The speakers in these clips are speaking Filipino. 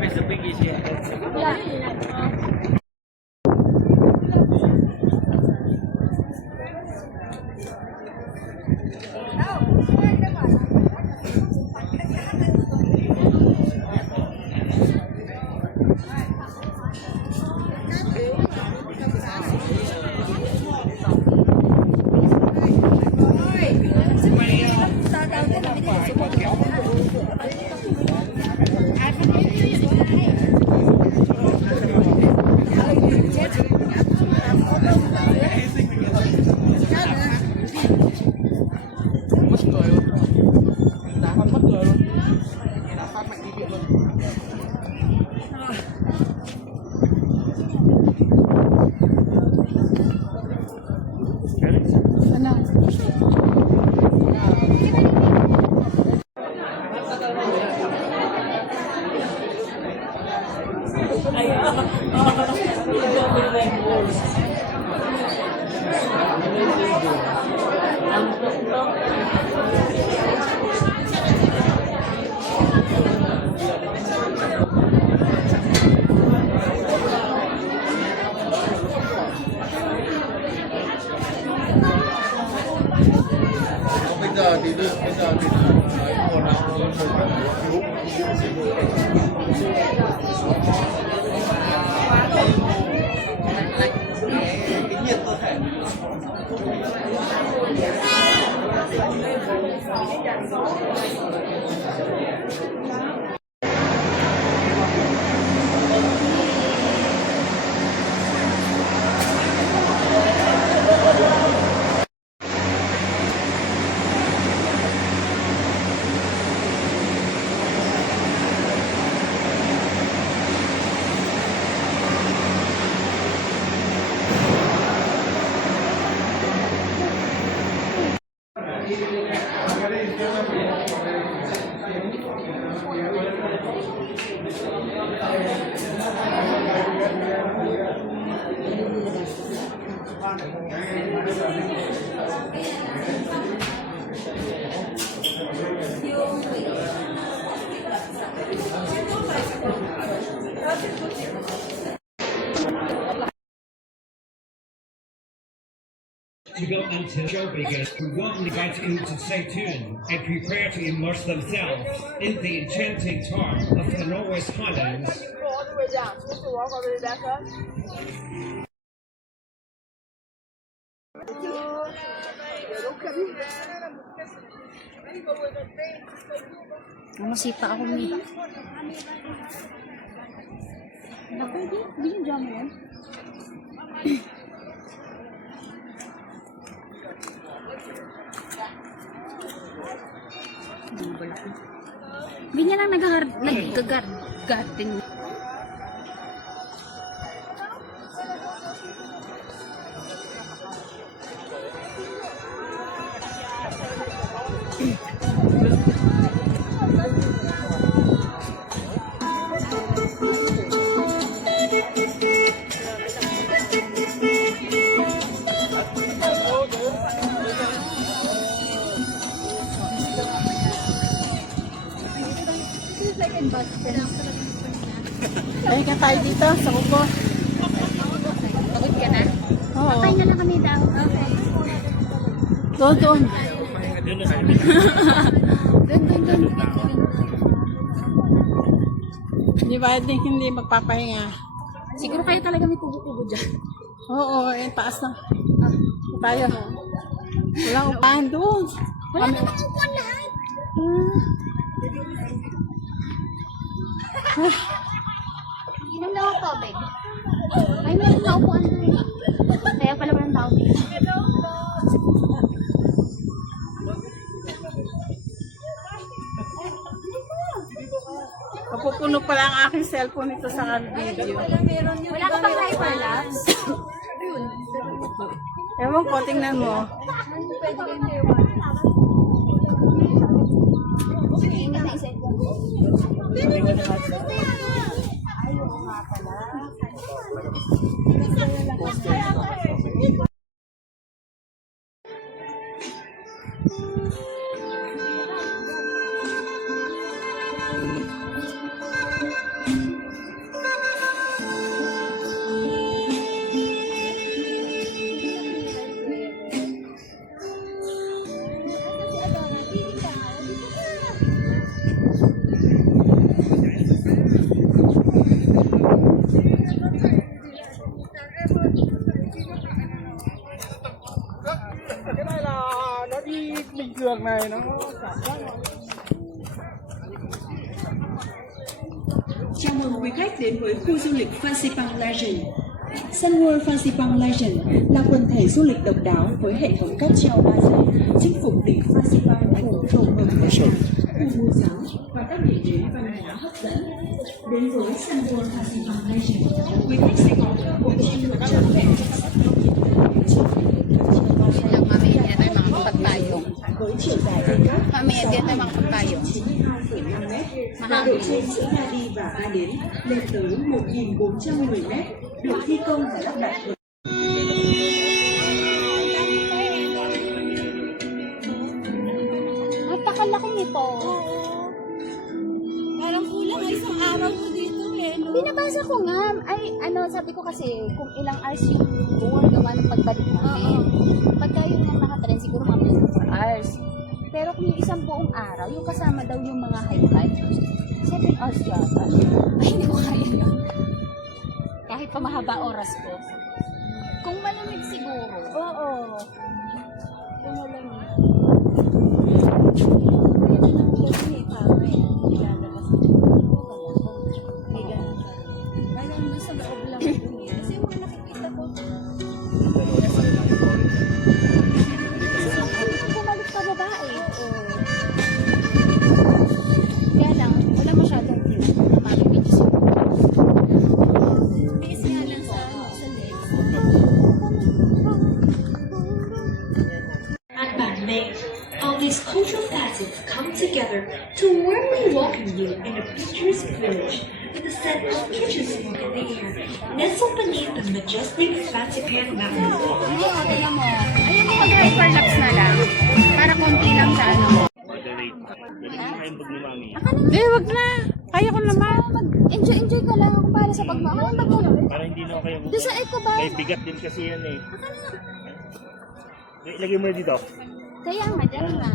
为什么一些？mất người luôn, đá con mất người luôn, đá phát mạnh đi viện luôn. Bây giờ thì nói một nào cái nhiệt cơ thể. To go until show begins, we warmly invite you to stay tuned and prepare to immerse themselves in the enchanting charm of the Norway's Highlands. Masipa ako ni. Naku, di yung jam yan. Hindi niya lang nag-garden. Ayun ka tayo dito sa kuko. Pagod ka na? Oo. Patay na lang kami daw. Okay. Doon, doon. Doon. Hindi ba hindi magpapahinga? Siguro kayo talaga may kubo-kubo dyan. Oo, yung taas na. Tayo. Walang upahan doon. Wala namang upuan lahat. Inom lang ako tubig. Ay, meron na upuan doon. Kaya pala walang tao dito. Mapupuno pala ang aking cellphone nito sa video. Wala ka pang hyperlapse? Ewan ko, tingnan mo. tayo ng Chào mừng quý khách đến với khu du lịch Fansipan Legend. Sun World Fansipan Legend là quần thể du lịch độc đáo với hệ thống cáp treo 3D chinh phục đỉnh Fansipan cùng tổ hợp khách sạn, khu mua sắm và các điểm đến văn hóa hấp dẫn. Đến với Sun World Fansipan Legend, quý khách sẽ có cơ hội chiêm ngưỡng trọn vẹn cảnh sắc phong cảnh Lang mamaya dito yung mga pagpayong. với chiều dài dây cáp Mamaya dito yung mga pagpayong. 92,5 m và độ trên giữa ga đi và ga đến lên tới 1.410 m, được thi công và lắp đặt bởi Napakalaki nito. Parang kulang ay isang araw mo dito eh. No? Binabasa ko nga. Ay, sabi ko kasi kung ilang hours yung tour gawa ng pagbalik namin. Pagka yung nakatrend, siguro mga 4 hours. Pero kung yung isang buong araw, yung kasama daw yung mga high-tide, 7 hours yata. Ay, hindi ko kaya yun. Kahit pa mahaba oras ko. Kung malamig siguro. Oo. Kung malamig. Parang nasa loob lang ako eh. Kasi yung mga nakikita ko. Bumalik pa babae. Kaya lang, wala masyadong view na makikita siya. Base nga lang sa legs. At Bagme, all these cultural facets come together to warmly welcome you in a picturesque village with the scent of kitchen smoke in the air, nestled beneath the majestic Fansipan Mountains. Hindi, tingnan mo. Ayun mo mag-hyperlapse na lang. Para konti lang sa ano. Moderate. Pwede mo kayo maglimami. Hindi, wag na. Kaya ko naman. Enjoy ka lang ako para sa pagmamahal. Ako lang Para hindi na kayo doon sa Eco Bar. May bigat din kasi yan eh. Ilagay mo na dito. Kaya nga, dyan nga.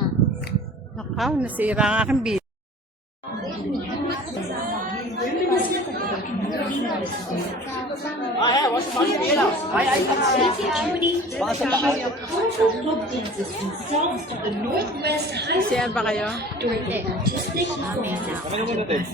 Nakaw, nasira ang aking video. Easy journey to the country of colorful folk dances from south to the northwest high Siya ba kayo? during the artistic performance.